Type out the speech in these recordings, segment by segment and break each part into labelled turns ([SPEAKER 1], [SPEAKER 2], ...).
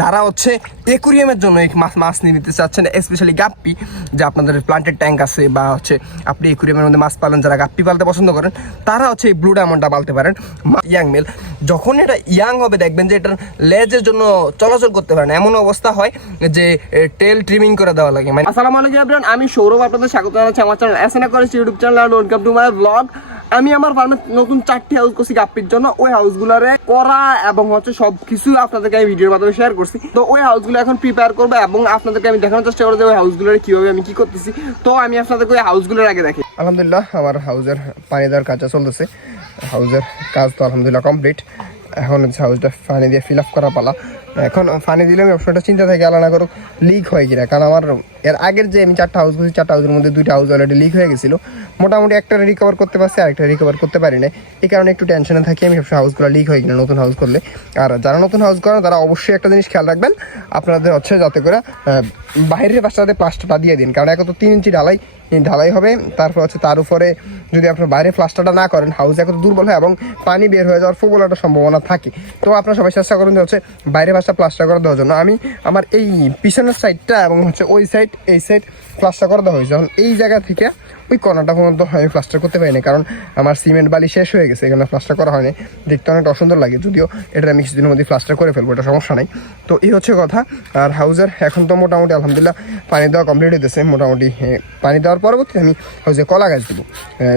[SPEAKER 1] যারা হচ্ছে একুরিয়ামের জন্য মাছ মাছ নিয়ে নিতে চাচ্ছেন স্পেশালি গাপ্পি, যে আপনাদের প্লান্টের ট্যাঙ্ক আছে বা হচ্ছে আপনি একুরিয়ামের মধ্যে মাছ পালন, যারা গাপ্পি পালতে পছন্দ করেন, তারা হচ্ছে এই ব্লু ডায়মন্ডটা পালতে পারেন। ইয়াং মেল যখন এটা ইয়াং হবে, দেখবেন যে এটার লেজের জন্য চলাচল করতে পারেন এমন অবস্থা হয় যে টেল ট্রিমিং করে দেওয়া লাগে। মানে আসসালামু আলাইকুম আমি সৌরভ, আপনাদের স্বাগত জানাচ্ছি আমার channel SNA college YouTube channel welcome to my blog আমি আমার ফার্মে নতুন চারটি হাউস করছি গাপ্পির জন্য। ওই হাউসগুলোরে করা এবং হচ্ছে সব কিছু আপনাদেরকে আমি ভিডিওর মাধ্যমে শেয়ার করছি। তো ওই হাউসগুলো এখন প্রিপেয়ার করব এবং আপনাদেরকে আমি দেখানোর চেষ্টা করব যে ওই হাউসগুলোর কীভাবে আমি কি করতেছি। তো আমি আপনাদেরকে ওই হাউসগুলোর আগে দেখি। আলহামদুলিল্লাহ, আমার হাউসের পানি দেওয়ার কাজটা চলতেছে। হাউসের কাজ তো আলহামদুলিল্লাহ কমপ্লিট এখন হচ্ছে হাউসটা পানি দিয়ে ফিল আপ করা পালা। এখন পানি দিলে আমি অপশনটা চিন্তা থাকি আলাদা করো লিক হয় কিনা। কারণ আমার এর আগের যে আমি চারটা হাউস করছি চারটা হাউসের মধ্যে দুইটা হাউস অলরেডি লিক হয়ে গেছিল। মোটামুটি একটা রিকভার করতে পারছি, আরেকটা রিকভার করতে পারি না এই কারণে একটু টেনশনে থাকি আমি সবসময় হাউসগুলো লিক হয়ে কিনা, নতুন হাউস করলে। আর যারা নতুন হাউস করেন তারা অবশ্যই একটা জিনিস খেয়াল রাখবেন, আপনাদের হচ্ছে যাতে করে বাইরের পাশটাতে প্লাস্টারটা দিয়ে দিন। কারণ এখন তো তিন ইঞ্চি ঢালাই ঢালাই হবে, তারপর হচ্ছে তার উপরে যদি আপনার বাইরে প্লাস্টারটা না করেন হাউস এখন দুর্বল হয় এবং পানি বের হয়ে যাওয়ার প্রবল একটা সম্ভাবনা থাকে। তো আপনারা সবাই চেষ্টা করুন যে হচ্ছে বাইরে পাশটা প্লাস্টার করে দেওয়ার জন্য। আমি আমার এই পিছনের সাইডটা এবং হচ্ছে ওই সাইড এই সাইড প্লাস্টার করে হয়েছে। যখন এই জায়গা থেকে ওই কর্নারটা পর্যন্ত আমি প্লাস্টার করতে পারিনি, কারণ আমার সিমেন্ট বালি শেষ হয়ে গেছে, এখানে প্লাস্টার করা হয়নি। দেখতে অনেকটা অসুন্দর লাগে, যদিও এটা আমি কিছুদিনের মধ্যে প্লাস্টার করে ফেলব, এটা সমস্যা নাই। তো এই হচ্ছে কথা, আর হাউজের এখন তো মোটামুটি আলহামদুলিল্লাহ পানি দেওয়া কমপ্লিট হইতেছে মোটামুটি পানি দেওয়ার পরবর্তীতে আমি হাউজে কলা গাছ দেবো।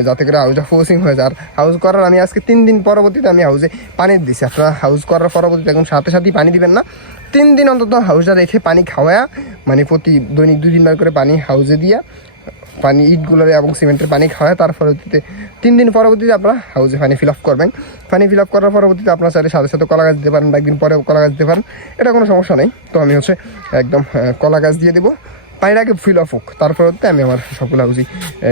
[SPEAKER 1] যাতে করে হাউজটা ফোর্সিং হয়ে যায়। আর হাউস করার আমি আজকে তিন দিন পরবর্তীতে আমি হাউজে পানি দিচ্ছি আপনারা হাউজ করার পরবর্তীতে একদম সাথে সাথেই পানি দিবেন না। তিন দিন অন্তত হাউসটা রেখে পানি খাওয়া মানে প্রতি দৈনিক দুই করে পানি হাউজে দিয়া পানি ইটগুলো এবং সিমেন্টের পানি খাওয়ায়। তার পরবর্তীতে তিন দিন পরবর্তীতে আপনারা হাউজে পানি ফিল আপ করবেন। পানি ফিল আপ করার পরবর্তীতে আপনারা চাইলে সাথে সাথে কলা গাছ দিতে পারেন বা একদিন পরে কলা গাছ দিতে পারেন। এটা কোনো সমস্যা নেই। তো আমি হচ্ছে একদম কলা গাছ দিয়ে দেবো। পানিটাকে ফিল অফ হোক তারপর হচ্ছে আমি আমার সবগুলো হাউসি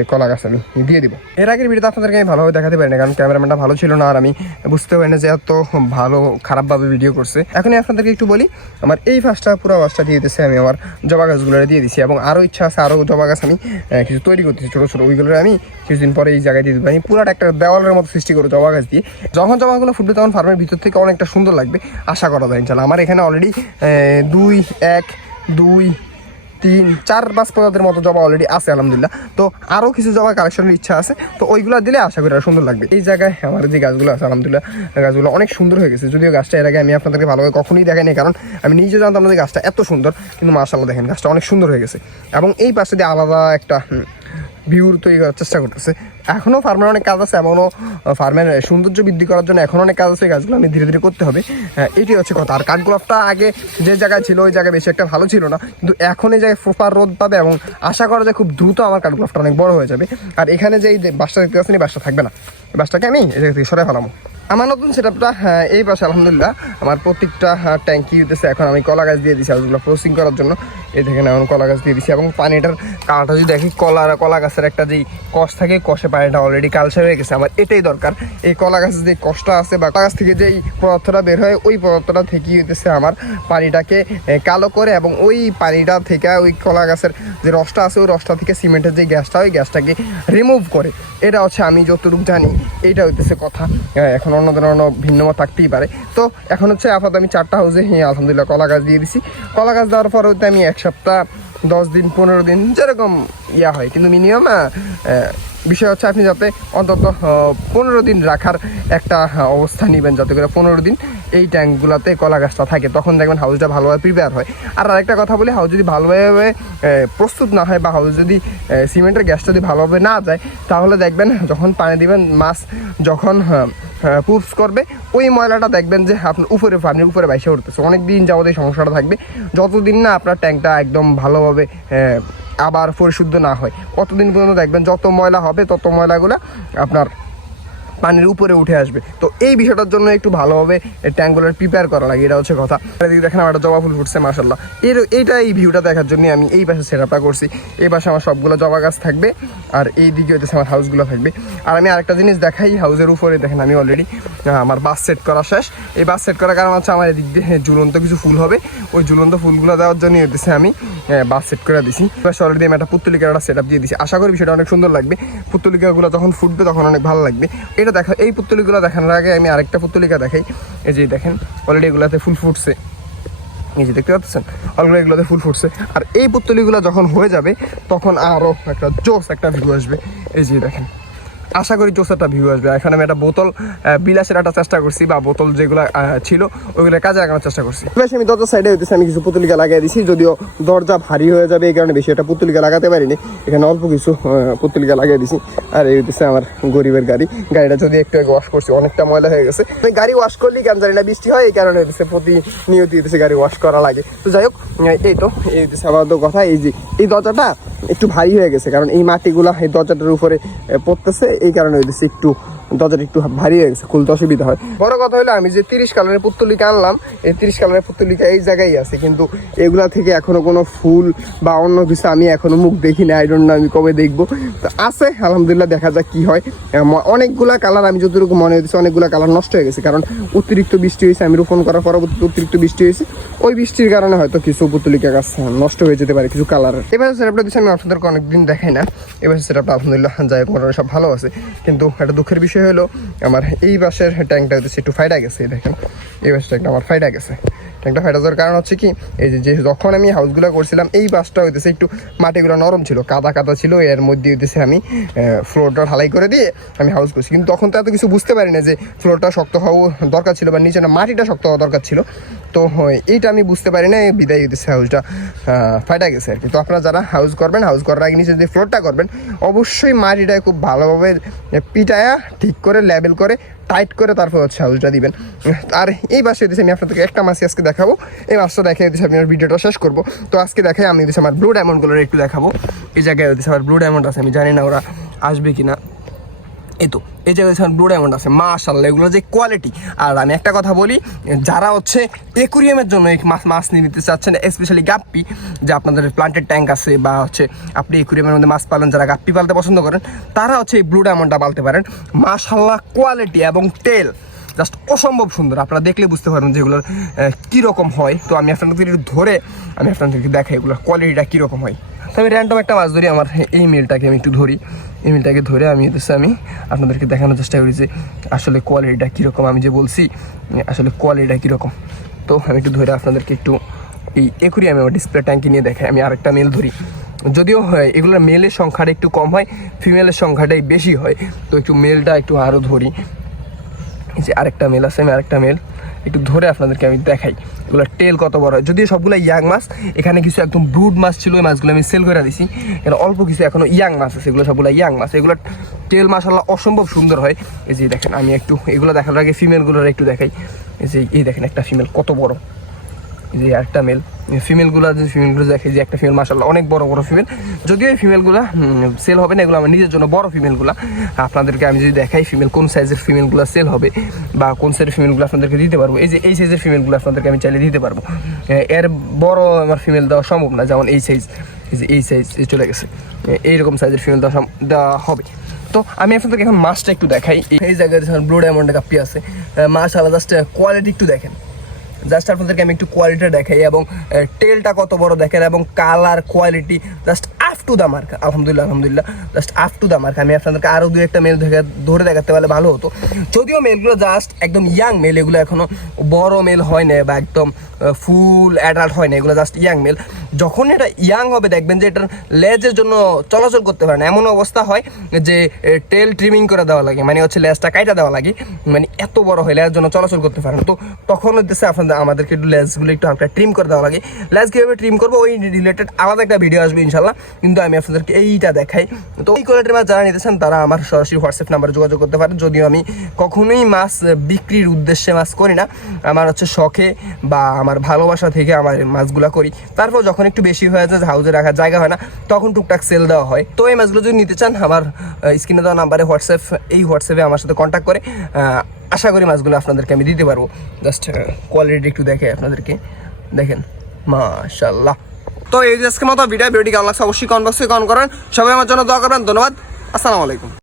[SPEAKER 1] কলা গাছ আমি দিয়ে দিব। এর আগের ভিডিওতে আপনাদেরকে আমি ভালোভাবে দেখাতে পারি না কারণ ক্যামেরাম্যানটা ভালো ছিল না, আর আমি বুঝতে পারি না যে এত ভালো, খারাপভাবে ভিডিও করছে। এখনই আপনাদেরকে একটু বলি, আমার এই ফার্স্টটা পুরো বাসটা দিয়ে দিয়েছে আমি আমার জবা গাছগুলো দিয়ে দিছি, এবং আরও ইচ্ছা আছে আরও জবা গাছ আমি কিছু তৈরি করতেছি, ছোটো ছোটো ওইগুলো আমি কিছুদিন পরে এই জায়গায় দিয়ে দেবো। আমি পুরাটা একটা দেওয়ালের মতো সৃষ্টি করব জবা গাছ দিয়ে, যখন জবাগুলো ফুটবে তখন ফার্মের ভিতর থেকে অনেকটা সুন্দর লাগবে, আশা করা যায় ইনশাল্লাহ আমার এখানে অলরেডি দুই, এক, দুই তিন, চার পাঁচ প্রজাতির মতো জবা অলরেডি আছে, আলহামদুলিল্লাহ। তো আরও কিছু জবা কালেকশনের ইচ্ছা আছে। তো ওইগুলো দিলে আশা করি সুন্দর লাগবে। এই জায়গায় আমার যে গাছগুলো আছে, আলহামদুলিল্লাহ, গাছগুলো অনেক সুন্দর হয়ে গেছে। যদিও গাছটা এর আগে আমি আপনাদেরকে ভালোভাবে কখনোই দেখাইনি, কারণ আমি নিজে জানতাম যে গাছটা এত সুন্দর। কিন্তু মাসাল্লাহ দেখেন, গাছটা অনেক সুন্দর হয়ে গেছে। এবং এই পাশে দিয়ে আলাদা একটা ভিউর তৈরি করার চেষ্টা করতেছে। এখনও ফার্মের অনেক কাজ আছে, এমনও ফার্মের সৌন্দর্য বৃদ্ধি করার জন্য এখন অনেক কাজ আছে, এই কাজগুলো আমি ধীরে ধীরে করতে হবে। এটি এইটাই হচ্ছে কথা। আর কাঠগোলাপটা আগে যে জায়গায় ছিল, ওই জায়গায় বেশি একটা ভালো ছিল না। কিন্তু এখন এই জায়গায় প্রপার রোদ পাবে এবং আশা করা যায় খুব দ্রুত আমার কাঠগোলাপটা অনেক বড় হয়ে যাবে। আর এখানে যে এই বাসটা দেখতে পাচ্ছেন, এই বাসটা থাকবে না। বাসটাকে আমি এই জায়গা থেকে সরাই ফেলামো আমার নতুন সেটআপটা এই পাশে আলহামদুলিল্লাহ। আমার প্রত্যেকটা হ্যাঁ, ট্যাঙ্কি হইতেছে এখন আমি কলা গাছ দিয়ে দিছি হাউসগুলো প্রসেসিং করার জন্য। এই দেখেন এখন কলা গাছ দিয়ে দিছি। এবং পানিটার কালারটা যদি দেখি কলা কলা গাছের একটা যেই কষ থাকে কষে পানিটা অলরেডি কালচে হয়ে গেছে। আমার এটাই দরকার। এই কলা গাছের যে কষ্ট আছে বা কলা গাছ থেকে যেই পদার্থটা বের হয় ওই পদার্থটা থেকেই হইতেছে আমার পানিটাকে কালো করে। এবং ওই পানিটা থেকে ওই কলা গাছের যে রসটা আছে ওই রসটা থেকে সিমেন্টের যে গ্যাসটা ওই গ্যাসটাকে রিমুভ করে। এটা হচ্ছে আমি যতটুকু জানি। এটা হইতেছে কথা। হ্যাঁ, এখন অন্য ধরনের ভিন্ন মত থাকতেই পারে। তো এখন হচ্ছে আপাতত আমি চারটা হাউসে হ্যাঁ আলহামদুলিল্লাহ কলা গাছ দিয়ে দিছি। কলা গাছ দেওয়ার পর হতে আমি এক সপ্তাহ, দশ দিন, পনেরো দিন যেরকম ইয়া হয়। কিন্তু মিনিমাম বিষয় হচ্ছে আপনি যাতে অন্তত পনেরো দিন রাখার একটা অবস্থা নেবেন। যাতে করে পনেরো দিন এই ট্যাঙ্কগুলোতে কলা গাছটা থাকে, তখন দেখবেন হাউসটা ভালোভাবে প্রিপেয়ার হয়। আর আরেকটা কথা বলি হাউস যদি ভালোভাবে প্রস্তুত না হয় বা হাউস যদি সিমেন্টের গ্যাস যদি ভালোভাবে না যায়, তাহলে দেখবেন যখন পানি দিবেন, মাছ যখন পুপস করবে, ওই ময়লাটা দেখবেন যে আপনার উপরে, পানির উপরে বাইসে উঠতেছে। অনেক দিন যাবত সমস্যাটা থাকবে। যতদিন না আপনার ট্যাঙ্কটা একদম ভালোভাবে আবার পরিশুদ্ধ না হয়, কতদিন পর্যন্ত দেখবেন যত ময়লা হবে, তত ময়লাগুলো আপনার পানির উপরে উঠে আসবে। তো এই বিষয়টার জন্য একটু ভালোভাবে ট্যাঙ্কগুলোর প্রিপেয়ার করা লাগে, এটা হচ্ছে কথা। এদিকে দেখেন আমার জবা ফুল ফুটছে মাসাল্লাহ এর, এইটা এই ভিউটা দেখার জন্য আমি এই পাশে সেট আপটা করছি। এই পাশে আমার সবগুলো জবা গাছ থাকবে, আর এই দিকে হইতেছে আমার হাউসগুলো থাকবে। আর আমি আরেকটা জিনিস দেখাই হাউসের উপরে দেখেন আমি অলরেডি আমার বাস সেট করা শেষ। এই বাস সেট করার কারণ হচ্ছে আমার এদিক দিয়ে ঝুলন্ত কিছু ফুল হবে। ওই ঝুলন্ত ফুলগুলো দেওয়ার জন্য হইতেছে আমি বাস সেট করে দিছি। পাশে অলরেডি আমি একটা পুত্তলিকার একটা সেট আপ দিয়ে দিছি। আশা করি বিষয়টা অনেক সুন্দর লাগবে। পুত্তলিকাগুলো যখন ফুটবে তখন অনেক ভালো লাগবে। এটা দেখা, এই পুত্তলিগুলো দেখানোর আগে আমি আরেকটা পুত্তলিকা দেখাই। এই যে দেখেন অলরেডি এগুলাতে ফুল ফুটছে। এই যে দেখতে পাচ্ছেন? অলরেডি এগুলোতে ফুল ফুটছে। আর এই পুত্তলিগুলো যখন হয়ে যাবে, তখন আরও একটা জোস একটা ভিউ আসবে। এই যে দেখেন আশা করি জোস একটা ভিউ আসবে। এখানে আমি একটা বোতল বিলাসের একটা চেষ্টা করছি, বা বোতল যেগুলো ছিল, ওইগুলো কাজে লাগানোর চেষ্টা করছি। বেশ, আমি দরজার সাইডে হইতেছে, আমি কিছু পুতুলিকা লাগিয়ে দিছি, যদিও দরজা ভারী হয়ে যাবে, এই কারণে বেশি একটা পুতুলিকা লাগাতে পারিনি। এখানে অল্প কিছু পুতুলিকা লাগিয়ে দিছি, আর এই হইতেছে আমার গরিবের গাড়ি। গাড়িটা যদি একটু আগে ওয়াশ করছি, অনেকটা ময়লা হয়ে গেছে। গাড়ি ওয়াশ করলেই কেন জানি না, বৃষ্টি হয়, এই কারণে হইতেছে প্রতিনিয়ত হইতেছে গাড়ি ওয়াশ করা লাগে। তো যাই হোক এই তো, এই হইতেছে আমার তো কথা, এই যে, এই দরজাটা একটু ভারী হয়ে গেছে, কারণ এই মাটিগুলা, এই দরজাটার উপরে পড়তেছে এই কারণে হইতেছে একটু দরজাটা একটু ভারী হয়ে গেছে, খুলতে অসুবিধা হয়। বড় কথা হলো আমি যে তিরিশ কালারের পুত্তলিকা আনলাম, এই তিরিশ কালারের পুত্তলিকা এই জায়গায় আছে, কিন্তু এগুলা থেকে এখনও কোনো ফুল বা অন্য কিছু আমি এখনও মুখ দেখি না আই ডোন্ট আমি কবে দেখব। তো আছে, আলহামদুলিল্লাহ দেখা যাক কি হয়। অনেকগুলা কালার আমি যতটুকু মনে হচ্ছে অনেকগুলা কালার নষ্ট হয়ে গেছে, কারণ অতিরিক্ত বৃষ্টি হয়েছে, আমি রোপণ করার পরবর্তীতে অতিরিক্ত বৃষ্টি হয়েছে। ওই বৃষ্টির কারণে হয়তো কিছু পুতুলিকা গাছ নষ্ট হয়ে যেতে পারে, কিছু কালার। এবার সেটআপটা দিচ্ছি, আমি আপনাদেরকে অনেকদিন দেখাই না। এবার সেটআপটা আলহামদুলিল্লাহ, যাই সব ভালো আছে, কিন্তু একটা দুঃখের বিষয় হলো আমার এই বাসের ট্যাঙ্কটা হচ্ছে একটু ফাইডা গেছে দেখেন। এই বাসের ট্যাঙ্কটা আমার ফাইডা গেছে। ট্যাঙ্কটা ফাইডা যাওয়ার কারণ হচ্ছে কি, এই যে- যখন আমি হাউসগুলো করছিলাম, এই বাসটা হইতেছে একটু মাটিগুলো নরম ছিল, কাদা কাদা ছিল, এর মধ্যে হইতেছে আমি ফ্লোরটা ঢালাই করে দিয়ে আমি হাউস করছি। কিন্তু তখন তো এত কিছু বুঝতে পারি না যে ফ্লোরটা শক্ত হওয়া দরকার ছিল বা নিচে না, মাটিটা শক্ত হওয়া দরকার ছিল। তো এইটা আমি বুঝতে পারি না বিদায় হইতেছে হাউসটা ফাটা গেছে আর কি। তো আপনারা যারা হাউস করবেন হাউস করার আগে নিচে যদি ফ্লোরটা করবেন, অবশ্যই মাটিটা খুব ভালোভাবে পিটায়া, ঠিক করে লেবেল করে টাইট করে তারপর হচ্ছে হাউসটা দিবেন। আর এই বাসে দিয়েছি আমি আপনাদেরকে একটা মাসি আজকে দেখাবো। এই মাসটা দেখে দিয়েছি আমি আমার ভিডিওটা শেষ করব। তো আজকে দেখাই, আমি দিয়েছি আমার ব্লু ডায়মন্ডগুলোর একটু দেখাবো। এই জায়গায় দিয়েছি আমার ব্লু ডায়মন্ড আছে, আমি জানি না ওরা আসবে কি না এই তো, এই জায়গায় দেখছেন ব্লু ডায়মন্ড আছে মাশাল্লাহ এগুলো যে কোয়ালিটি আর আমি একটা কথা বলি, যারা হচ্ছে একুরিয়ামের জন্য এই মাছ মাছ নিতে চাচ্ছেন স্পেশালি গাপ্পি, যে আপনাদের প্লান্টের ট্যাঙ্ক আছে বা হচ্ছে আপনি একুরিয়ামের মধ্যে মাছ পালন, যারা গাপ্পি পালতে পছন্দ করেন, তারা হচ্ছে এই ব্লু ডায়মন্ডটা পালতে পারেন। মাশাল্লাহ কোয়ালিটি এবং তেল। জাস্ট অসম্ভব সুন্দর। আপনারা দেখলে বুঝতে পারবেন যে এগুলোর কীরকম হয়। তো আমি আপনাদেরকে একটু ধরে আমি আপনাদেরকে দেখাই এগুলোর কোয়ালিটিটা কীরকম হয়। তো আমি র্যান্ডম একটা মাছ ধরি, আমার এই মিলটাকে আমি একটু ধরি। এই মিলটাকে ধরে আমি হচ্ছে আমি আপনাদেরকে দেখানোর চেষ্টা করি যে আসলে কোয়ালিটিটা কীরকম আমি যে বলছি আসলে কোয়ালিটিটা কীরকম তো আমি একটু ধরে আপনাদেরকে একটু এই আমি আমার ডিসপ্লে ট্যাঙ্কি নিয়ে দেখাই। আমি আরেকটা মেল ধরি। যদিও হয় এগুলোর মেলের সংখ্যাটা একটু কম হয় ফিমেলের সংখ্যাটাই বেশি হয়। তো একটু মেলটা একটু আরও ধরি। যে আরেকটা মেল আছে আরেকটা মেল একটু ধরে আপনাদেরকে আমি দেখাই। এগুলো টেল কত বড় হয়? যদিও সবগুলো ইয়াং মাছ, এখানে কিছু একদম ব্রুড মাছ ছিল ওই মাছগুলো আমি সেল করে দিছি। এখানে অল্প কিছু এখনও ইয়াং মাছ আছে, এগুলো সবগুলো ইয়াং মাছ। এগুলো টেল মাসাল্লাহ অসম্ভব সুন্দর হয়। এই যে দেখেন, আমি একটু এগুলো দেখানোর আগে ফিমেলগুলোর একটু দেখাই। এই যে এই দেখেন একটা ফিমেল কত বড়। যে একটা মেল ফিমেলগুলো যে ফিমেলগুলো দেখে যে একটা ফিমেল মাসাল্লাহ অনেক বড় বড় ফিমেল যদিও এই ফিমেলগুলো সেল হবে না, এগুলো আমার নিজের জন্য বড় ফিমেলগুলো আপনাদেরকে আমি যদি দেখাই ফিমেল কোন সাইজের ফিমেলগুলো সেল হবে বা কোন সাইজের ফিমেলগুলো আপনাদেরকে দিতে পারব, এই যে, এই সাইজের ফিমেলগুলো আপনাদেরকে আমি চাইলে দিতে পারব। এর বড় আমার ফিমেল দেওয়া সম্ভব না, যেমন এই সাইজ এই যে, এই সাইজ চলে গেছে। এইরকম সাইজের ফিমেল দেওয়া দেওয়া হবে। তো আমি আপনাদেরকে এখন মাছটা একটু দেখাই। এই জায়গায় ব্লু ডায়মন্ডে কাপ্পি আছে। মাছ আলাদা কোয়ালিটি একটু দেখেন। জাস্ট আপনাদেরকে আমি একটু কোয়ালিটি দেখাই এবং টেলটা কত বড় দেখেন এবং colour quality just to the mark আলহামদুলিল্লাহ আলহামদুলিল্লাহ just up to the mark আমি আপনাদেরকে আরও দু একটা মেল ধরে দেখাতে পারলে ভালো হতো। যদিও মেলগুলো জাস্ট একদম ইয়াং মেল এগুলো এখনও বড় মেল হয় না বা একদম ফুল অ্যাডাল্ট হয় না এগুলো জাস্ট ইয়াং মেল যখন এটা ইয়াং হবে, দেখবেন যে এটার লেজের জন্য চলাচল করতে পারে না। এমন অবস্থা হয় যে টেল ট্রিমিং করে দেওয়া লাগে মানে হচ্ছে লেজটা কাইটা দেওয়া লাগে মানে এত বড় হয়, লেজের জন্য চলাচল করতে পারে না। তো তখন হচ্ছে আপনাদের আমাদেরকে একটু লেজগুলো একটু হালকা ট্রিম করে দেওয়া লাগে। লেজ কীভাবে ট্রিম করব, ওই রিলেটেড আলাদা একটা ভিডিও আসবে, ইনশাল্লাহ। কিন্তু আমি আপনাদেরকে এইটা দেখাই। তো এই কোয়ালিটির মাছ যারা নিতে চান তারা আমার সরাসরি হোয়াটসঅ্যাপ নাম্বারে যোগাযোগ করতে পারেন। যদিও আমি কখনোই মাছ বিক্রির উদ্দেশ্যে মাছ করি না। আমার হচ্ছে শখে বা আমার ভালোবাসা থেকে আমার মাছগুলো করি। তারপর যখন একটু বেশি হয়ে যায় হাউজে রাখার জায়গা হয় না, তখন টুকটাক সেল দেওয়া হয়। তো এই মাছগুলো যদি নিতে চান, আমার স্ক্রিনে দেওয়া নাম্বারে হোয়াটসঅ্যাপ এই হোয়াটসঅ্যাপে আমার সাথে কন্ট্যাক্ট করে আশা করি মাছগুলো আপনাদেরকে আমি দিতে পারব। জাস্ট কোয়ালিটি একটু দেখে আপনাদেরকে। দেখেন মাশাল্লাহ তো এই যে আজকে মতো ভিডিও, ভিডিওটি কেমন লাগছে অবশ্যই কমেন্ট বক্সে কমেন্ট করেন। সবাই আমার জন্য দোয়া করবেন। ধন্যবাদ। আসসালামু আলাইকুম।